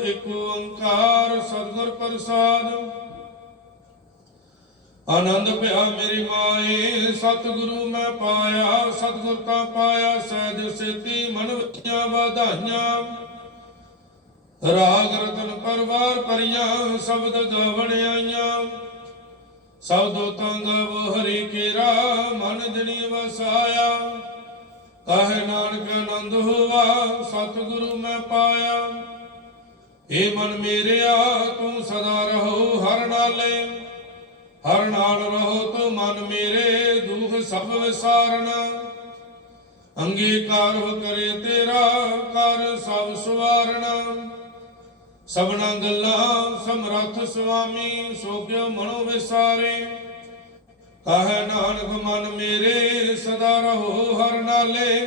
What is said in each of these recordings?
ਇੱਕ ਓੰਕਾਰ ਸਤਿਗੁਰ ਪ੍ਰਸਾਦ। ਆਨੰਦ ਭਿਆ ਮੇਰੀ ਮਾਏ, ਸਤਿਗੁਰੂ ਮੈਂ ਪਾਇਆ, ਸਤਿਗੁਰ ਤਾਂ ਪਾਇਆ, ਸਹਿਜ ਸੇਤੀ ਮਨ ਵਿੱਚਾਂ ਵਧਾਈਆਂ। ਰਾਗ ਰਤਨ ਪਰਵਾਰ ਪਰੀਆਂ ਸ਼ਬਦ ਗਵਣ ਆਈਆਂ। ਸਬਦੋ ਤੰਗ ਹਰੀ ਕੇਰਾ, ਮਨ ਜਣੀ ਵਸਾਇਆ। ਕਹੇ ਨਾਨਕ ਆਨੰਦ ਹੋਵਾ, ਸਤਿਗੁਰੂ ਮੈਂ ਪਾਇਆ। ਏ ਮਨ ਮੇਰਿਆ, ਤੂੰ ਸਦਾ ਰਹੋ ਹਰ ਨਾਲੇ। ਹਰ ਨਾਲ ਰਹੋ ਤੂੰ ਮਨ ਮੇਰੇ, ਦੁਖ ਸਭ ਵਿਸਾਰਨਾ ਅੰਗੀਕਾਰ ਹੋ ਕਰੇ ਤੇਰਾ, ਕਰ ਸਭ ਸਵਾਰਣਾ। ਸਭਨਾ ਗੱਲਾਂ ਸਮਰੱਥ ਸੁਆਮੀ, ਸੋ ਮਨੋ ਵਿਸਾਰੇ। ਕਾਹੇ ਨਾਨਕ ਮਨ ਮੇਰੇ, ਸਦਾ ਰਹੋ ਹਰ ਨਾਲੇ।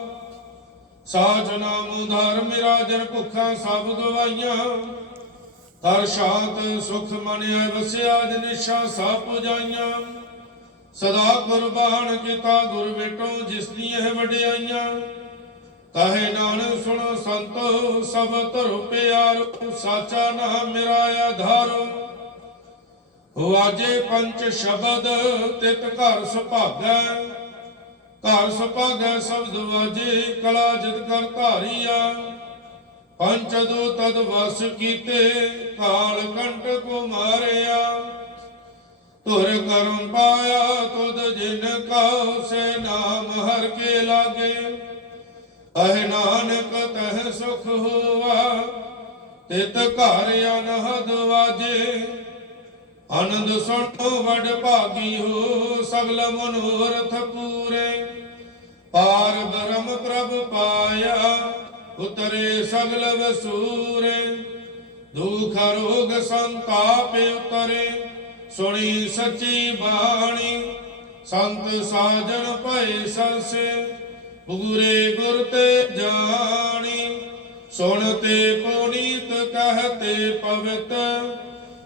ਸਾਚ ਨਾਮ ਉਧਾਰ ਮੇਰਾ ਭੁੱਖਾਂ ਸਭ ਗਵਾਈਆਂ। ਹਰ ਸ਼ਾਂਤ ਸੁਖ ਮਨ ਆਇ ਵਸਿਆ ਜਨਿਸ਼ਾ ਸਭ ਪੁਜਾਈਆਂ। ਸਦਾ ਕੁਰਬਾਨ ਕੀਤਾ ਗੁਰ ਬੇਟੋ ਜਿਸ ਦੀ ਵਡਿਆਈਆਂ। ਕਹੇ ਨਾਨਕ ਸੁਣੋ ਸੰਤੋ ਸਭ ਧਰੁ ਪਿਆਰੋ, ਸਾਚਾ ਨਾਮ ਮੇਰਾ ਆਧਾਰੋ। ਵਾਜੇ ਪੰਜ ਸ਼ਬਦ ਤਿਤ ਘਰ ਸੁਭਾਗੈ। ਘਰ ਸੁਭਾਗੈ ਸ਼ਬਦ ਵਾਜੇ ਕਲਾ ਜਿਤ ਕਰ ਧਾਰੀਆ। ਪੰਚ ਦੋ ਤਦ ਵਸ ਕੀਤੇ, ਕਾਲ ਕੰਟ ਕੋ ਮਾਰਿਆ। ਧੁਰ ਕਰਮ ਪਾਇਆ ਤੁਦ ਜਿਨ ਕਉ ਸੇ ਨਾਮ ਹਰ ਕੇ ਲਾਗੇ। ਅਹ ਨਾਨਕ ਤਹ ਸੁਖ ਹੋਵਾ ਤਿਤ ਘਰ ਅਨਹਦ ਵਾਜੇ। ਆਨੰਦ ਸੁਣੋ ਵਡ ਭਾਗੀ ਹੋ, ਸਗਲ ਮਨੋਰਥ ਪੂਰੇ। ਪਾਰ ਬ੍ਰਹਮ ਪ੍ਰਭ ਪਾਇਆ, ਉਤਰੇ ਸਗਲ ਵਸੂਰੇ। ਦੁਖ ਰੋਗ ਸੰਤਾਪ ਉਤਰੇ, ਸੁਣੀ ਸੱਚੀ ਬਾਣੀ। ਸੰਤ ਸਾਜਣ ਭਏ ਸਰਸੇ ਪੂਰੇ ਗੁਰ ਤੇ ਜਾਣੀ। ਸੁਣਤੇ ਪੁਨੀਤ ਕਹਤੇ ਪਵਿੱਤ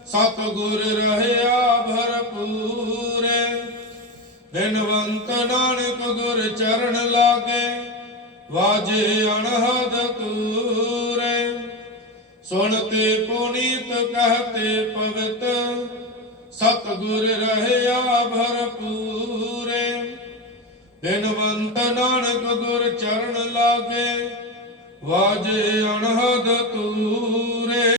ਸਤ ਗੁਰ ਰਹਿਆ ਭਰਪੂਰੇ। ਬਿਨਵੰਤ ਨਾਨਕ ਗੁਰ ਚਰਨ ਲਾਗੇ, ਵਾਜੇ ਅਣਹਦ ਤੂਰੇ ਸੁਣਤੇ ਪੁਨੀਤ ਕਹਤੇ ਪਵਿੱਤ ਸਤ ਗੁਰ ਰਹਿਆ ਭਰਪੂਰੇ। ਬਿਨਵੰਤ ਨਾਨਕ ਗੁਰ ਚਰਨ ਲਾਗੇ, ਵਾਜੇ ਅਣਹਦ ਤੂਰੇ